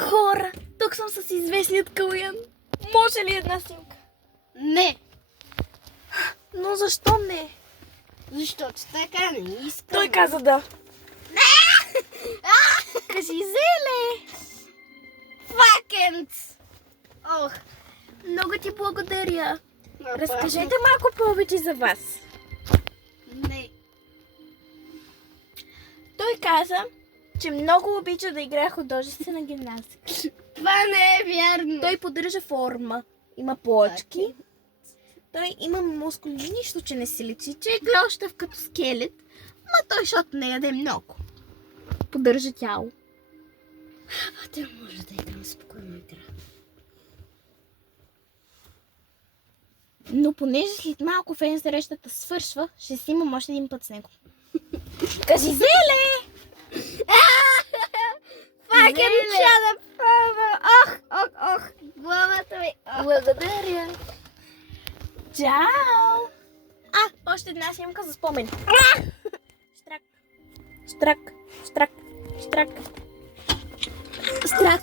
Хора, тук съм с известният Калуян. Може ли една снимка? Не, Но защо не? защото така не искам. Той каза да. Кажи зеле. Факент! Ох, Много ти благодаря. направо. Разкажете малко повече за вас. Не. Той каза, че много обича да играе художествена гимнастика. Това не е вярно. Той поддържа форма. Има плочки. Той има мускули. Нищо, че не си личи, че е глощав като скелет. Ма той, защото не яде много. Поддържа тяло. А те може да играм спокойно игра. Но понеже след малко фен срещата свършва, ще си имам още един път с него. Кажи зеле! Факент, Зеле! shut up! Ох, главата ми. Ох. Благодаря. Чао! Още една снимка за спомен. Штрак. Штрак. Штрак. Штрак. Штрак.